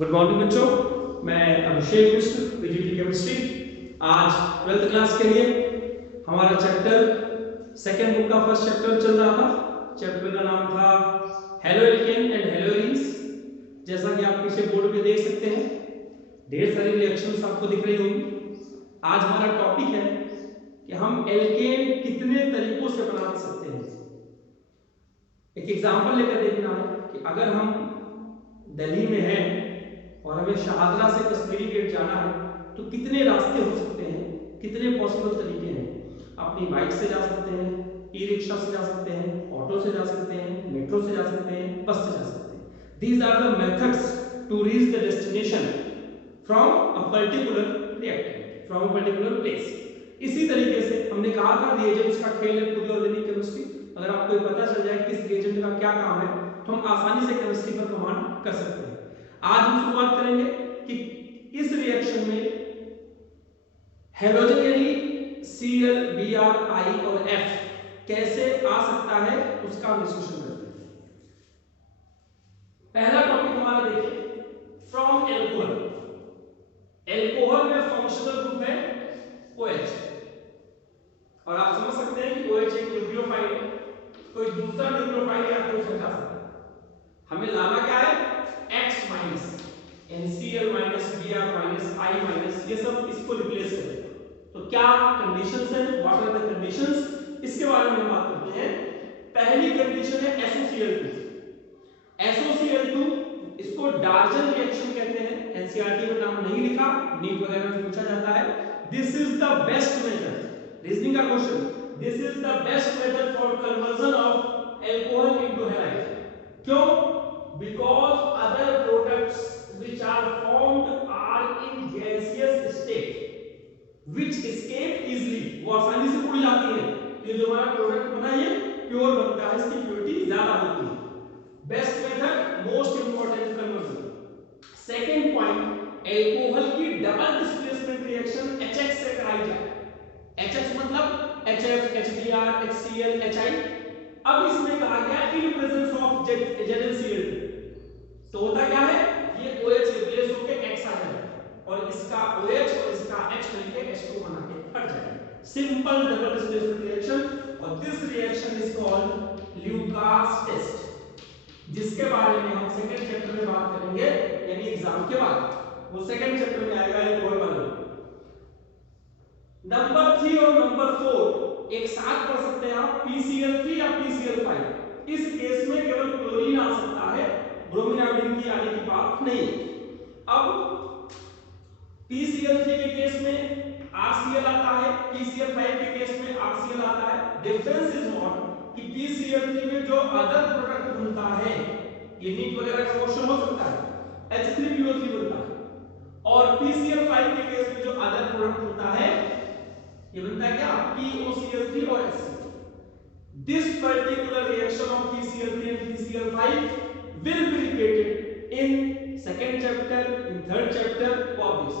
Good morning बच्चों, मैं अभिषेक मिश्र, PGT chemistry. आज 12th क्लास के लिए हमारा चैप्टर सेकेंड बुक का फर्स्ट चैप्टर चल रहा था। चैप्टर का नाम था halo alkane and hello arenes. जैसा कि आप पीछे बोर्ड पे देख सकते हैं, ढेर सारी रिएक्शंस आपको दिख रही होंगी। आज हमारा टॉपिक है कि हम एल्केन कितने तरीकों से बना सकते हैं। एक एग्जांपल लेकर देखना है कि अगर हम दिल्ली में हैं और हमें शाहदरा से कश्मीरी गेट जाना है तो कितने रास्ते हो सकते हैं, कितने पॉसिबल तरीके हैं। अपनी बाइक से जा सकते हैं, ई रिक्शा से जा सकते हैं, ऑटो से जा सकते हैं, मेट्रो से जा सकते हैं, बस से जा सकते हैं। These are the methods to reach the destination from a particular reactant, from a particular place. इसी तरीके से हमने कहा था रिएजेंट्स का खेल है पूरी ऑर्गेनिक केमिस्ट्री। अगर आपको पता चल जाए किस रिएजेंट का क्या काम है तो हम आसानी से केमिस्ट्री पर कमांड कर सकते हैं। आज हम शुरुआत करेंगे कि इस रिएक्शन में हेलोजन यानी Cl, Br, I और F कैसे आ सकता है उसका डिस्कशन करते हैं। पहला टॉपिक हमारा देखिए, फ्रॉम एल्कोहल। एल्कोहल में फंक्शनल ग्रुप है OH और आप समझ सकते हैं कि OH एक न्यूक्लियोफाइल है, कोई दूसरा न्यूक्लियोफाइल या कोई हटा सकता है। हमें लाना क्या है, X minus NCl minus Br minus I minus, ये सब इसको रिप्लेस करेगा। तो क्या कंडीशंस है, व्हाट आर द कंडीशंस, इसके बारे में बात करते हैं। पहली कंडीशन है SOCl2। SOCl2 इसको डार्जन रिएक्शन कहते हैं। एनसीईआरटी में नाम नहीं लिखा, नीट वगैरह में पूछा जाता है। This is the best method, reasoning का question, this is the best method for conversion of alcohol into halide. क्यों? because other products which are formed are in gaseous state which escape easily, वो आसानी से उड़ जाती है। ये जो हमारा प्रोडक्ट बना है प्योर बनता है, इसकी प्योरिटी ज्यादा होती है। Best method, most important conversion. Second point, alcohol की डबल डिस्प्लेसमेंट रिएक्शन HX से कराई जाए। HX मतलब HF, HBr, HCl, HI। अब इसमें कहा गया इन प्रेजेंस ऑफ ZnCl2, तो होता क्या है, ये OH रिप्लेस होके X आ जाएगा और इसका OH और इसका H मिलके H2 बना के हट जाएगा। सिंपल डबल डिस्प्लेसमेंट रिएक्शन, और this reaction is called Lucas test, जिसके बारे में हम सेकंड चैप्टर में बात करेंगे, यानी एग्जाम के बाद वो सेकंड चैप्टर में आएगा एल्कोहल वाला। नंबर 3 और नंबर 4 एक साथ पढ़ सकते हैं आप, PCl3 या PCl5। इस केस में केवल क्लोरीन आ सकता है, ब्रोमीन आयोडीन की आने की बात नहीं। अब PCl3 के केस में RCl आता है, PCl5 के केस में RCl आता है। डिफरेंस इज व्हाट कि PCl3 में जो अदर प्रोडक्ट बनता है, ये नीट वगैरह का क्वेश्चन हो सकता है, H3PO3 बनता है, और PCl5 के केस में जो अदर प्रोडक्ट होता है ये बनता है क्या, POCl3 और HCl। This particular reaction of PCl3 and PCl5 will be repeated in second chapter, in third chapter of this।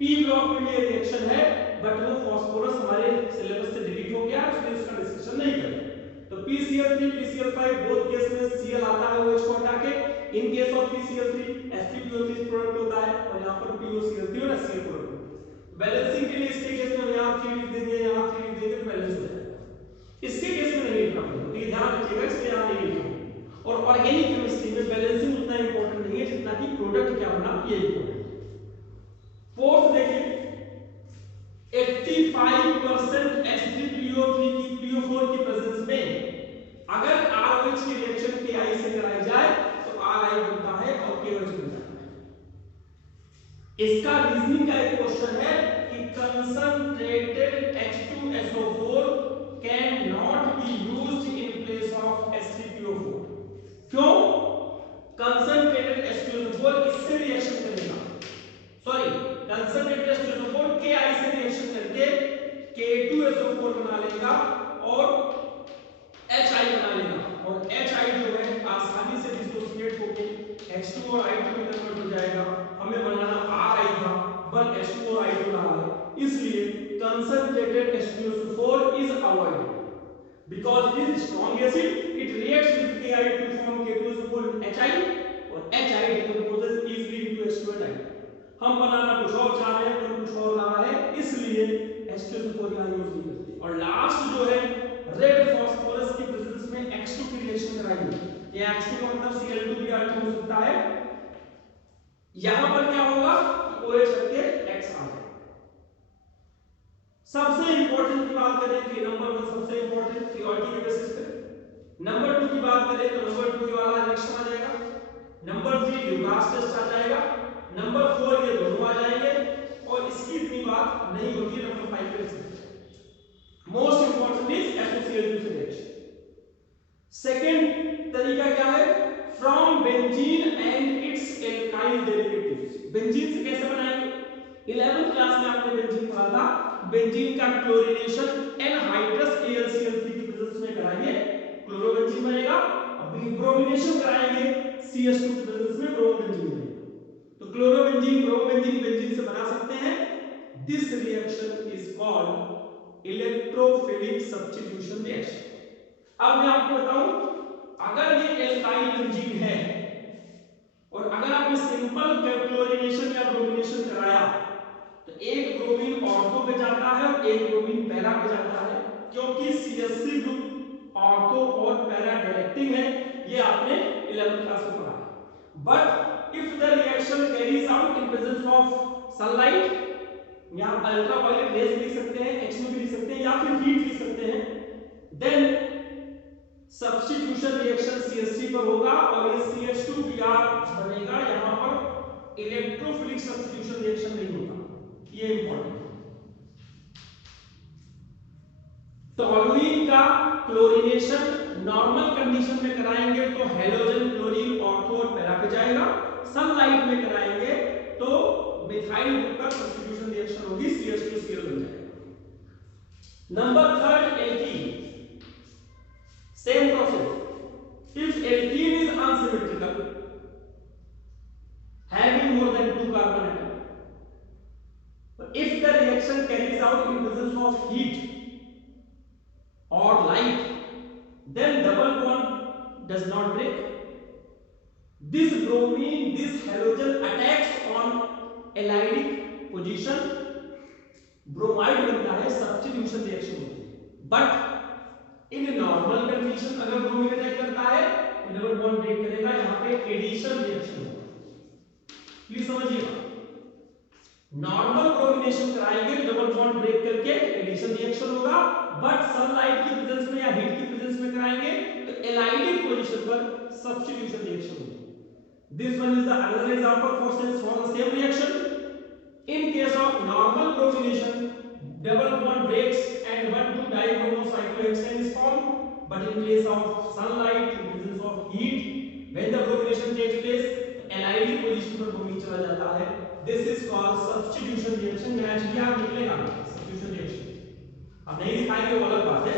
P block में ये रिएक्शन है, बट वो फास्फोरस हमारे सिलेबस से डिलीट हो गया, इसलिए इसका डिस्कशन नहीं करेंगे। तो PCl3 PCl5 बोथ केस में Cl आता है OH को हटा के। इन case of PCl3 H3PO3 product होता है और यहाँ पर POCl3 और HCl प्रोडक्ट। बैलेंसिंग के लिए इसके केस में यहाँ 3 लिख देंगे, यहाँ 3 लिख देंगे तो बैलेंस हो जाएगा। इसके केस में नहीं लिखना पड़ेगा, तो ये ध्यान रखिएगा, इसलिए यहाँ नहीं लिखना। और ऑर्गेनिक केमिस्ट्री में बैलेंसिंग उतना इंपॉर्टेंट नहीं है जितना कि प्रोडक्ट क्या बना ये इंपॉर्टेंट है। फोर्थ देखिए, 85% H3PO3 की PO4 की प्रेजेंस में अगर ROH की रिएक्शन KI से कराई जाए तो RI बनता है और KOH बनता है। इसका रीजनिंग का एक क्वेश्चन है कि concentrated H2SO4 can not be used in place of H3PO4। क्यों? कंसंट्रेटेड H2SO4 इससे रिएक्शन करेगा, सॉरी कंसंट्रेटेड H2SO4 KI से रिएक्शन करके K2SO4 बना लेगा और HI बना लेगा, और HI जो है आसानी से डिसोसिएट होके H2 और I2 में कन्वर्ट हो जाएगा। हमें बनाना RI था, बट H2 और I2 रहा है, इसलिए concentrated H2SO4 is avoided because it is strong acid, it reacts with KI to form K2SO4 and HI, और HI decomposes easily into हम बनाना कुछ और चाह रहे हैं, कुछ और ला रहा है, इसलिए H2SO4 यहाँ यूज नहीं करते। और लास्ट जो है रेड फास्फोरस की प्रेजेंस में X2 की रिएक्शन कराएंगे। ये X2 का मतलब Cl2Br2 हो सकता है। यहां पर क्या होगा कि OH करके X आ जाएगा। सबसे इंपॉर्टेंट की बात करें तो नंबर 1 सबसे इंपॉर्टेंट प्रियोरिटी के बेसिस पे। नंबर 2 की बात करें तो नंबर 2 वाला रिएक्शन आ जाएगा। नंबर 3 ल्यूकास टेस्ट आ जाएगा। नंबर 4 ये दोनों आ जाएंगे और इसकी इतनी बात नहीं होती है नंबर 5 पे। Most important is SOCl2 reaction. Second तरीका क्या है? From benzene and it's alkyl derivatives. Benzene से कैसे बनाएंगे? 11th क्लास में आपने बेंजीन पढ़ा था। बेंजीन का क्लोरीनेशन एनहाइड्रस AlCl3 की प्रेजेंस में कराएंगे, क्लोरोबेंजीन बनेगा। अभी ब्रोमिनेशन कराएंगे CH2 की प्रेजेंस में, ब्रोमोबेंजीन बनेगा। तो क्लोरोबेंजीन ब्रोमोबेंजीन बेंजीन से बना सकते हैं। This reaction is called electrophilic substitution reaction. अब मैं आपको बताऊं, अगर ये एल्काइल बेंजीन है और अगर आपने सिंपल क्लोरीनेशन या ब्रोमिनेशन कराया तो एक ब्रोमीन ऑर्थो पे जाता है और एक ब्रोमीन पैरा पे जाता है, क्योंकि CH3 ग्रुप ऑर्थो और पैरा डायरेक्टिंग है। ये आपने 11th क्लास में पढ़ा है। But if the reaction carries out in presence of sunlight, यहां अल्ट्रावायलेट रेज लिख सकते हैं, एक्स-रे भी लिख सकते हैं या फिर हीट लिख सकते हैं, देन सब्स्टिट्यूशन रिएक्शन CH3 पर होगा और ये CH2Br बनेगा। यहां पर इलेक्ट्रोफिलिक सब्स्टिट्यूशन रिएक्शन नहीं होता, ये इंपॉर्टेंट है। टोलुइन का क्लोरीनेशन नॉर्मल कंडीशन में कराएंगे तो हैलोजन क्लोरीन ऑर्थो और पैरा पे जाएगा। सनलाइट में कराएंगे तो मिथाइल ग्रुप का सब्स्टिट्यूशन रिएक्शन होगी, CH2Cl बन जाएगा। Number 3 alkene, same process. If alkene is unsymmetrical having more than 2 carbon atom, but if the reaction carries out in presence of heat or light, then double bond does not break. This bromine, this halogen attacks on allylic position, bromide बनता है, substitution reaction होती है। But in a normal condition अगर bromine attack करता है तो double bond break करेगा, यहाँ पे addition reaction होगा। प्लीज समझिएगा, नॉर्मल ब्रोमिनेशन कराएंगे डबल बॉन्ड ब्रेक करके एडिशन रिएक्शन होगा, बट सनलाइट की प्रेजेंस में या हीट की प्रेजेंस में कराएंगे तो एलाइलिक पोजीशन पर सब्स्टिट्यूशन रिएक्शन होगी। This one is the another example for the same reaction. In case of normal bromination double bonds breaks and 1,2 dichromocyclohexane is formed, but in case of sunlight in presence of heat when the bromination takes place allylic position पर bromine चला जाता है। This is called substitution reaction. Match भी आप निकलेगा substitution reaction, अब नहीं दिखाएंगे वो अलग बात है।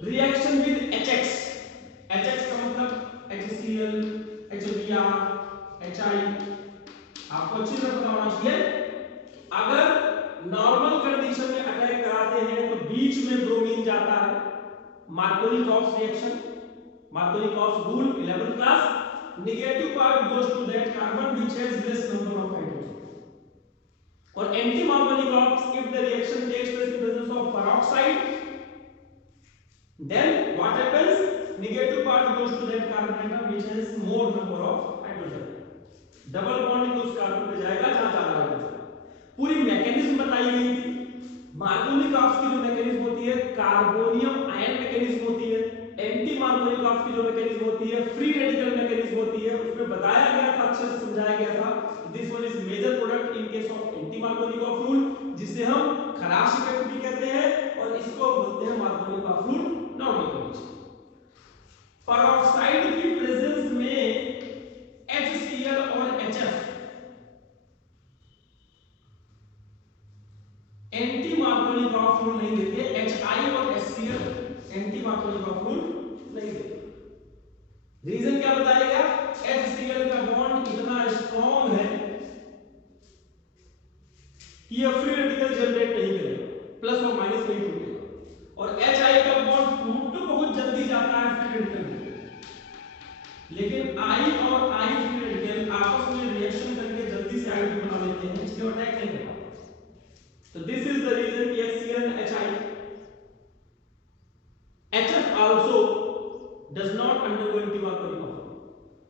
रिएक्शन विद HX, HX का मतलब HCl, HBr, HI, आपको अच्छी तरह पता होना चाहिए। अगर नॉर्मल कंडीशन में अटैक कराते हैं तो बीच में ब्रोमीन जाता है, Markovnikov reaction, Markovnikov rule 11th class, negative part goes to that carbon which has less number of hydrogen. Or anti-Markovnikov, if the reaction takes place in presence of peroxide, then what happens? Negative part goes to that carbon atom which has more number of hydrogen. Double bond उस carbon पे जाएगा जहां ज्यादा hydrogen. पूरी mechanism बताई गई थी। Markovnikov की जो मैकेनिज्म होती है कार्बोनियम आयन मैकेनिज्म होती है, एंटी मार्कोनिकॉफ की जो मैकेनिज्म होती है फ्री रेडिकल मैकेनिज्म होती है, उसमें बताया गया था, अच्छे से समझाया गया था। This one is major product in case of anti Markovnikov rule, जिसे हम खराश इफेक्ट भी कहते हैं और इसको बोलते हैं Markovnikov rule normal condition. Peroxide की प्रेजेंस में HCl और HF एंटी मार्कोनिकॉफ रूल नहीं देते, HI और HCl एंटी मार्कोनिकॉफ रूल नहीं देते। रीजन क्या बताया गया? HCl का बॉन्ड इतना स्ट्रॉन्ग है कि यह फ्री रेडिकल जनरेट नहीं करेगा, प्लस और माइनस नहीं टूटेगा, और HI का बॉन्ड टूट तो बहुत जल्दी जाता है फ्री रेडिकल में, लेकिन I और I फ्री रेडिकल आपस में रिएक्शन करके जल्दी से हैं, इसलिए अटैक नहीं कर पाते। तो दिस इज द रीजन कि HCl and HI HF also does not undergo anti-Markovnikov.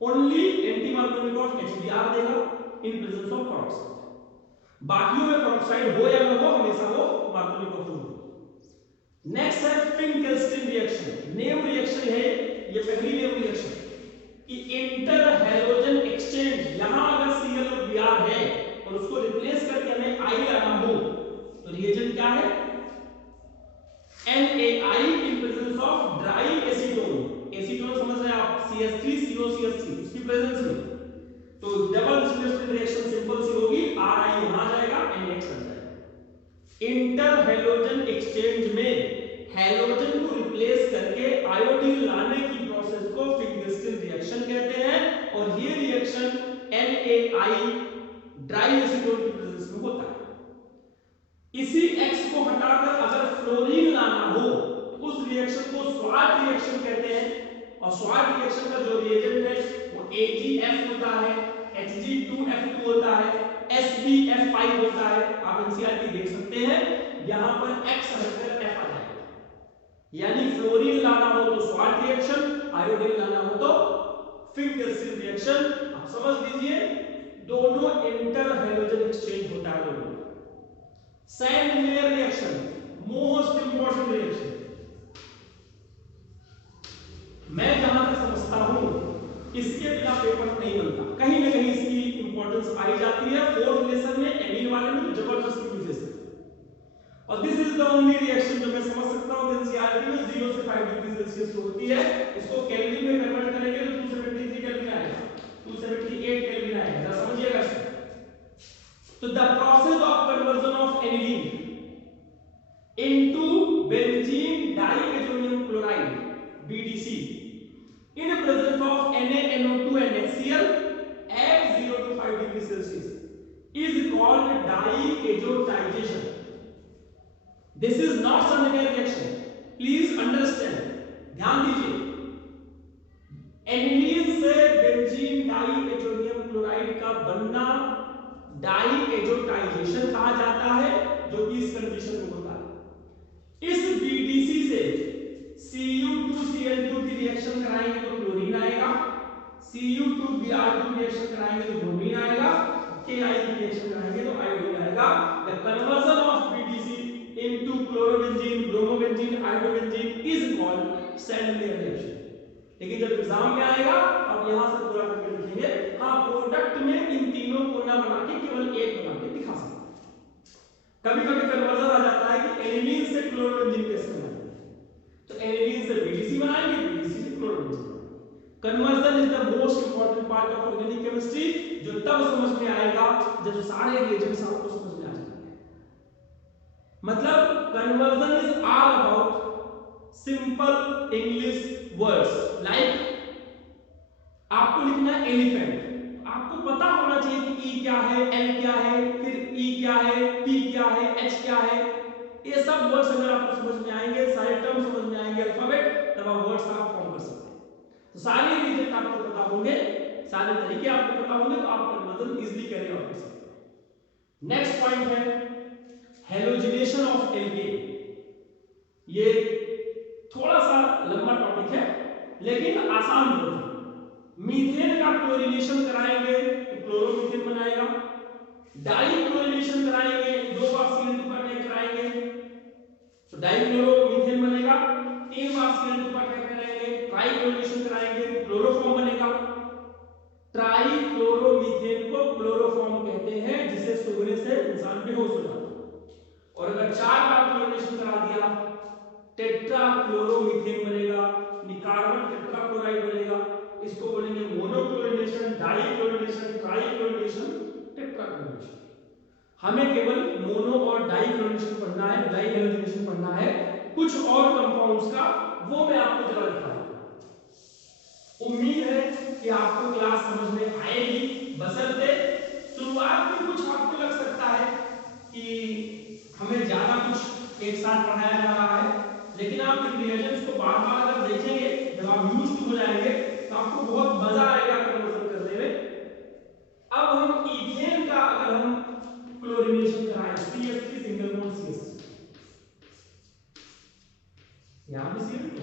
Only anti-Markovnikov HBr देगा in presence of peroxide. बाकियों में peroxide हो या न हो हमेशा वो Markovnikov होगा। नेक्स्ट है फिंकेल्स्टीन रिएक्शन। नेम रिएक्शन है ये, पहली नेम रिएक्शन कि इंटर हैलोजन एक्सचेंज। यहां अगर Cl और Br है और उसको रिप्लेस करके हमें I लाना हो तो रिएजेंट क्या है? NaI in presence of dry acetone. Acetone समझ रहे हैं आप, CH3COCH3 उसकी प्रेजेंस में। तो डबल डिस्प्लेसमेंट रिएक्शन सिंपल सी होगी, Ri यहां जाएगा, NH बन जाएगा। इंटर हैलोजन एक्सचेंज में हैलोजन को रिप्लेस करके आयोडीन लाने की प्रोसेस को फिंकेल्स्टीन रिएक्शन कहते हैं और ये रिएक्शन NaI ड्राई एसीटोन की प्रेजेंस में होता है। इसी X को हटाकर अगर फ्लोरीन लाना हो तो उस रिएक्शन को स्वाट रिएक्शन कहते हैं और स्वाट रिएक्शन का जो रिएजेंट है वो AgF होता है, Hg2F2 होता है, SbF5 होता है। आप NCERT देख सकते हैं, यहां पर X हटकर F आ जाएगा। यानी फ्लोरीन लाना हो तो स्वाट रिएक्शन, आयोडीन लाना हो तो फिंकेल्स्टीन रिएक्शन। आप समझ लीजिए दोनों इंटर हैलोजन एक्सचेंज होता है दोनों। सैंडलेयर रिएक्शन मोस्ट इंपॉर्टेंट रिएक्शन। मैं जहां तक समझता हूं इसके बिना पेपर नहीं बनता, कहीं ना कहीं इसकी इंपॉर्टेंस आई जाती है। फोर्थ लेसन में एमीन वाले में तो जबरदस्ती पूछे से। और this is the only reaction जो मैं समझ सकता हूं एनसीईआरटी में 0 से 5 डिग्री सेल्सियस होती है। इसको केल्विन में कन्वर्ट करेंगे तो 273 केल्विन आएगा, 278 केल्विन आएगा। जरा समझिएगा इसको। तो the process of conversion of aniline into benzene diazonium chloride BDC in presence of NaNO2 and HCl at 0 to 5 degree Celsius is called diazotization. This is not Sandhya reaction. Please understand. ध्यान दीजिए, aniline से benzene diazonium chloride का बनना diazotisation कहा जाता है, जो कि इस कंडीशन में होता है। इस BDC से Cu2Cl2 की रिएक्शन कराएंगे तो क्लोरीन आएगा, Cu2Br2 रिएक्शन कराएंगे तो ब्रोमीन आएगा, Ki की रिएक्शन कराएंगे तो आयोडीन आएगा। The conversion of BDC into chlorobenzene, bromobenzene, iodobenzene is called Sandmeyer reaction. लेकिन जब एग्जाम में आएगा अब यहां से पूरा करके लिखेंगे। हां, प्रोडक्ट में इन तीनों को ना बना के केवल एक बना के दिखा सकते हैं। कभी-कभी कन्वर्जन आ जाता है कि एनिलीन से क्लोरोबेंजीन कैसे बनाएंगे, तो एनिलीन से BDC बनाएंगे, BDC से chlorobenzene. Conversion is the most important part of organic chemistry, जो तब समझ में आएगा जब सारे रिएजेंट्स आपको समझ में आ जाएंगे। मतलब conversion is all about simple English words like आपको लिखना है एलिफेंट, आपको पता होना चाहिए कि E क्या है, L क्या है, फिर E क्या है, P क्या है, H क्या है। ये सब वर्ड्स अगर आपको समझ में आएंगे, सारे टर्म समझ में आएंगे अल्फाबेट, तब आप वर्ड्स का फॉर्म कर सकते हैं। तो सारे रीजन आपको पता होंगे, सारे तरीके आपको पता होंगे, तो आप कन्वर्जन इजीली कैरी आउट कर सकते हैं। नेक्स्ट पॉइंट है हैलोजिनेशन ऑफ एल्केन। ये थोड़ा सा लंबा टॉपिक है लेकिन आसान बहुत है। मीथेन का क्लोरीनेशन कराएंगे तो क्लोरोमीथेन बनाएगा, डाई क्लोरीनेशन कराएंगे, 2 बार Cl2 का अटैक कराएंगे तो डाइक्लोरोमीथेन बनेगा, 3 बार Cl2 का अटैक कराएंगे, ट्राई क्लोरीनेशन कराएंगे, क्लोरोफॉर्म बनेगा। ट्राई क्लोरोमीथेन को क्लोरोफॉर्म कहते हैं, जिसे सूंघने से इंसान बेहोश हो जाता है। और अगर 4 बार क्लोरीनेशन करा दिया टेट्रा क्लोरोमीथेन बनेगा, कार्बन टेट्राक्लोराइड बनेगा। इसको बोलेंगे मोनोक्लोरीनेशन, डाइक्लोरीनेशन, ट्राइक्लोरीनेशन, टेट्राक्लोरीनेशन। हमें केवल मोनो और डाइक्लोरीनेशन पढ़ना है, डाइहैलोजिनेशन पढ़ना है। कुछ और कंपाउंड्स का वो मैं आपको जरा दिखाऊंगा। उम्मीद है कि आपको क्लास समझ में आएगी, बशर्ते शुरुआत में कुछ आपको लग सकता है कि हमें ज्यादा कुछ एक साथ पढ़ाया जा रहा है, लेकिन आप इन रिएजेंट्स को बार-बार अगर देखेंगे, जब आप यूज्ड हो जाएंगे तो आपको बहुत मजा आएगा कन्वर्जन करने में। अब हम ईथेन का अगर हम भी CH2,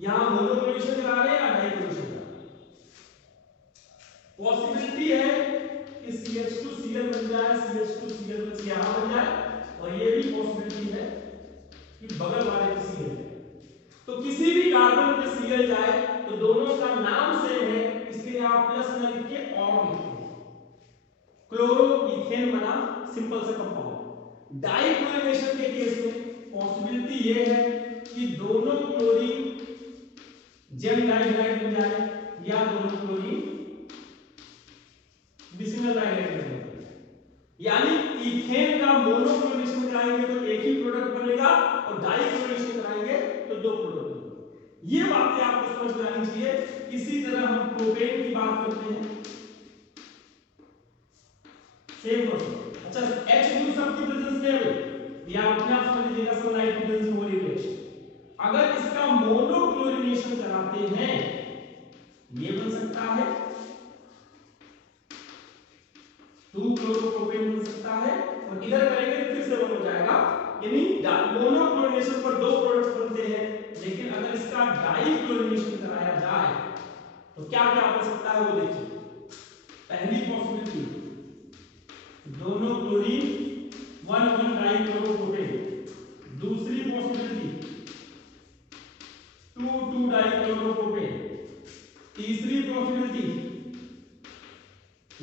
यहां मोनोक्लोरेशन करा रहे हैं या डाइक्लोरेशन करा रहे हैं। पॉसिबिलिटी है कि CH2Cl बन जाए, CH2Cl यहां बन जाए, और ये भी पॉसिबिलिटी है कि बगल वाले के Cl जाए। तो किसी भी कार्बन पे Cl जाए तो दोनों का नाम सेम है, इसलिए आप प्लस न लिख के और लिखते हैं। क्लोरोइथेन बना सिंपल सा कंपाउंड। डाइक्लोरिनेशन के केस में पॉसिबिलिटी ये है कि दोनों क्लोरीन जेम डाइहाइड्राइड बन जाए या दोनों क्लोरीन बिस्मिल डाइहाइड्राइड बन जाए। यानी इथेन का मोनोक्लोरिनेशन कराएंगे तो एक ही प्रोडक्ट बनेगा और डाइक्लोरिनेशन कराएंगे तो दो प्रोडक्ट बनेंगे। ये बातें आपको समझ में आनी चाहिए। इसी तरह हम प्रोपेन की बात करते हैं, सेम प्रोसेस। अच्छा, H2 सब की प्रेजेंस में है, या अपने आप समझ लीजिएगा सब नाइट्रोजन से हो रही रिएक्शन। अगर इसका मोनोक्लोरिनेशन कराते हैं, ये बन सकता है 2-क्लोरोप्रोपेन बन सकता है, और इधर करेंगे फिर से 1 हो जाएगा। यानी मोनोक्लोरिनेशन पर दो प्रोडक्ट्स बनते हैं, लेकिन अगर इसका डाइक्लोरिनेशन कराया जाए तो क्या क्या बन सकता है वो देखिए। पहली पॉसिबिलिटी, दोनों क्लोरीन 1,1 डाइक्लोरोप्रोपेन। दूसरी पॉसिबिलिटी 2,2 डाइक्लोरोप्रोपेन। तीसरी पॉसिबिलिटी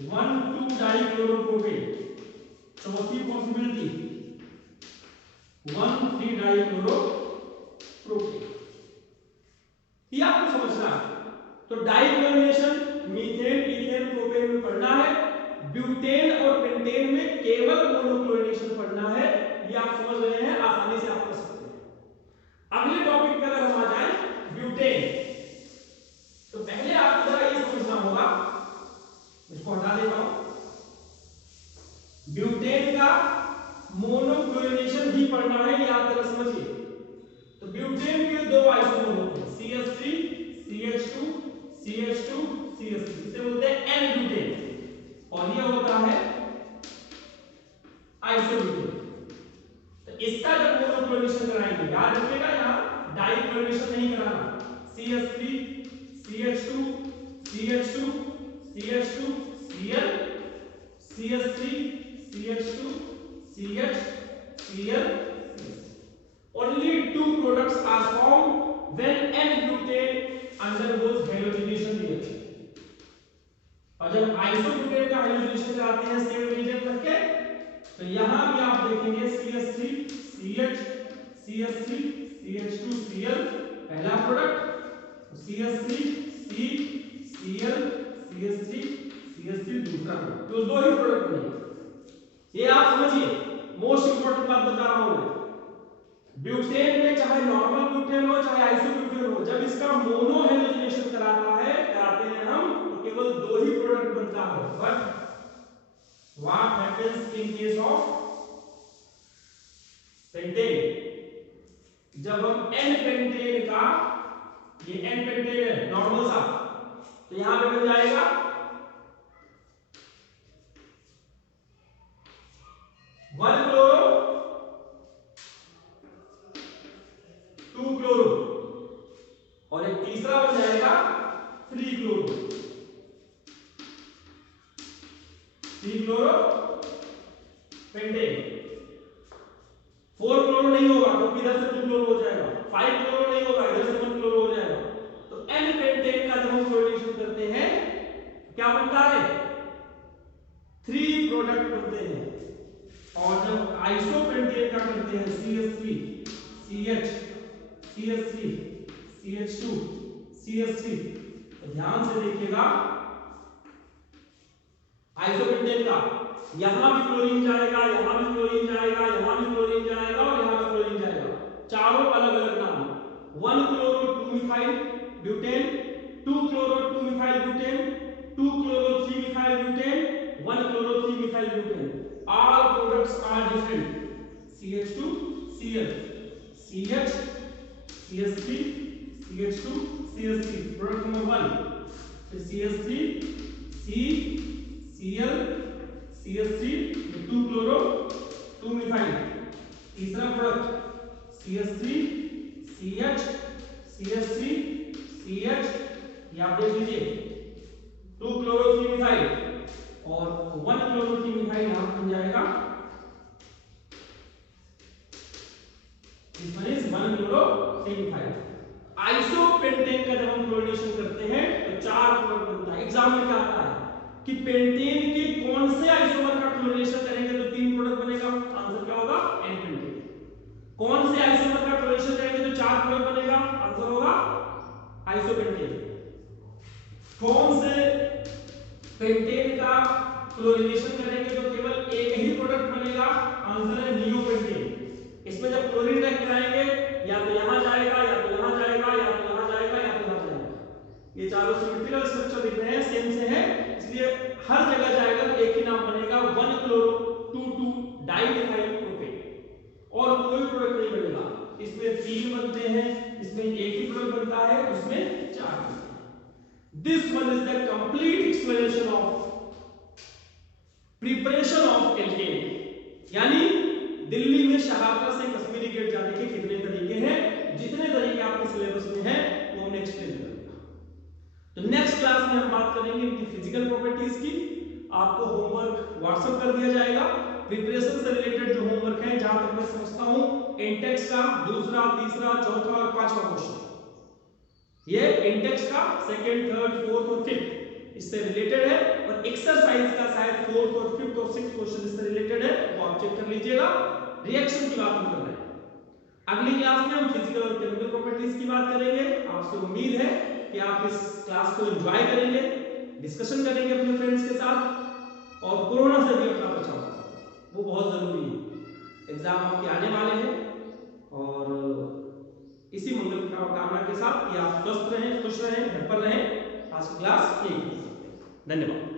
1,2 डाइक्लोरोप्रोपेन। चौथी पॉसिबिलिटी 1,3 डाइक्लोरोप्रोपेन। ये आपको समझना है। तो डाइक्लोरिनेशन मीथेन, इथेन, प्रोपेन में पढ़ना है, ब्यूटेन और पेंटेन में केवल मोनोक्लोरिनेशन पढ़ना है। ये आप समझ रहे हैं, आसानी से आप कर सकते हैं। अगले टॉपिक पे अगर हम आ जाए ब्यूटेन, तो पहले आपको जरा ये समझना होगा, इसको हटा देता हूं। ब्यूटेन का मोनोक्लोरिनेशन भी पढ़ना है, ये आप जरा समझिए। तो ब्यूटेन के दो आइसोमर होते हैं, CH3 CH2 CH2 CH3, इसे बोलते हैं N-ब्यूटेन, और ये होता है आइसोब्यूटेन। तो इसका जब मोनोक्लोरिनेशन कराएंगे, याद रखिएगा यहां डाइक्लोरिनेशन नहीं कराना। CH3 CH2 CH2 CH2 Cl CH3 CH2 CH Cl। Only two products are formed when N-butane undergoes halogenation reaction। और जब आइसोब्यूटेन का हाइड्रोजनेशन कराते हैं सेम रिएजेंट रख के, तो यहां भी आप देखेंगे CH3 CH CH3 CH2 Cl पहला product, CH3 C Cl CH3 CH3 दूसरा प्रोडक्ट, तो दो ही प्रोडक्ट बनेंगे। ये आप समझिए, मोस्ट इंपोर्टेंट बात बता रहा हूं मैं। ब्यूटेन में चाहे नॉर्मल ब्यूटेन हो चाहे आइसोब्यूटेन हो, जब इसका मोनो हाइड्रोजनेशन कराते हैं हम, तो केवल दो ही प्रोडक्ट बनता है। But what happens in case of pentane, जब हम N पेंटेन का, ये N पेंटेन है नॉर्मल सा, तो यहां पे बन जाएगा 1 क्लोरो 2 क्लोरो, और एक तीसरा बन जाएगा 3 क्लोरो 3 क्लोरो पेंटेन। 4 क्लोरो नहीं होगा तो इधर से 2 क्लोरो हो जाएगा, 5 क्लोरो नहीं होगा इधर से 1 क्लोरो हो जाएगा। तो N पेंटेन का जब हम क्लोरीनेशन करते हैं क्या बनता है, 3 प्रोडक्ट बनते हैं। और जब आइसोपेंटेन का करते हैं CH3 CH CH3 CH2 CH3, तो ध्यान से देखिएगा, आइसोपेंटेन का यहां भी क्लोरीन जाएगा, यहां भी क्लोरीन जाएगा, यहां भी क्लोरीन जाएगा और यहां भी क्लोरीन जाएगा, चारों अलग अलग नाम। 1 chloro 2 methyl butane, 2 chloro 2 methyl butane, 2 chloro 3 methyl butane, 1 chloro 3 methyl butane. All products are different. CH2 Cl CH CH3 CH2 CH3 product number 1, फिर CH3 C Cl CH3 2 chloro 2 methyl, तीसरा product CH3 और 1 क्लोरोथीमिथाइल यहां बन जाएगा, this one is 1 क्लोरोथीमिथाइल। Isopentane का जब हम chlorination करते हैं तो 4 प्रोडक्ट बनता है। एग्जाम में क्या आता है कि पेंटेन के कौन से आइसोमर का क्लोरीनेशन करेंगे तो 3 प्रोडक्ट बनेगा, आंसर क्या होगा एन पेंटेन। कौन से आइसोमर का क्लोरीनेशन करेंगे तो 4 प्रोडक्ट बनेगा, आंसर होगा आइसोपेंटेन। कौन से पेंटेन का क्लोरीनेशन करेंगे तो केवल एक ही प्रोडक्ट बनेगा, आंसर है नियोपेंटेन। इसमें जब क्लोरीन रख कराएंगे या तो यहां जाएगा या तो यहां जाएगा या तो यहां जाएगा या तो यहां जाएगा। ये चारों सिमेट्रिकल स्ट्रक्चर दिख रहे हैं, सेम से है, इसलिए हर जगह जाएगा तो एक ही नाम बनेगा 1 क्लोरो 2 डाइमिथाइल प्रोपेन और कोई प्रोडक्ट नहीं बनेगा। इसमें 3 बनते हैं, इसमें एक ही प्रोडक्ट बनता है, उसमें 4 बनते हैं। This one is the complete explanation of preparation of alkene. यानी दिल्ली में शहादरा से कश्मीरी गेट जाने के कितने तरीके हैं, जितने तरीके आपके सिलेबस में हैं वो हमने एक्सप्लेन कर दिया। तो नेक्स्ट क्लास में हम बात करेंगे इनकी फिजिकल प्रॉपर्टीज की। आपको होमवर्क व्हाट्सएप कर दिया जाएगा। प्रिपरेशन से रिलेटेड जो होमवर्क है, जहां तक मैं समझता हूं इंटेक्स का दूसरा, तीसरा, चौथा और 5वां क्वेश्चन, ये इंटेक्स का सेकंड, थर्ड, फोर्थ और फिफ्थ इससे रिलेटेड है, और एक्सरसाइज का शायद 4th और 5th और 6th क्वेश्चन इससे रिलेटेड है, वो आप चेक कर लीजिएगा। रिएक्शन की बात हम कर रहे हैं। अगली क्लास में हम फिजिकल और केमिकल प्रॉपर्टीज की बात करेंगे। आपसे उम्मीद है कि आप इस क्लास को एंजॉय करेंगे, डिस्कशन करेंगे अपने फ्रेंड्स के साथ, और कोरोना से भी अपना बचाव, वो बहुत जरूरी है। एग्जाम आपके आने वाले हैं, और इसी मंगल कामना के साथ कि आप स्वस्थ रहें, खुश रहें, घर पर रहें। आज की क्लास यही कर सकते हैं। धन्यवाद।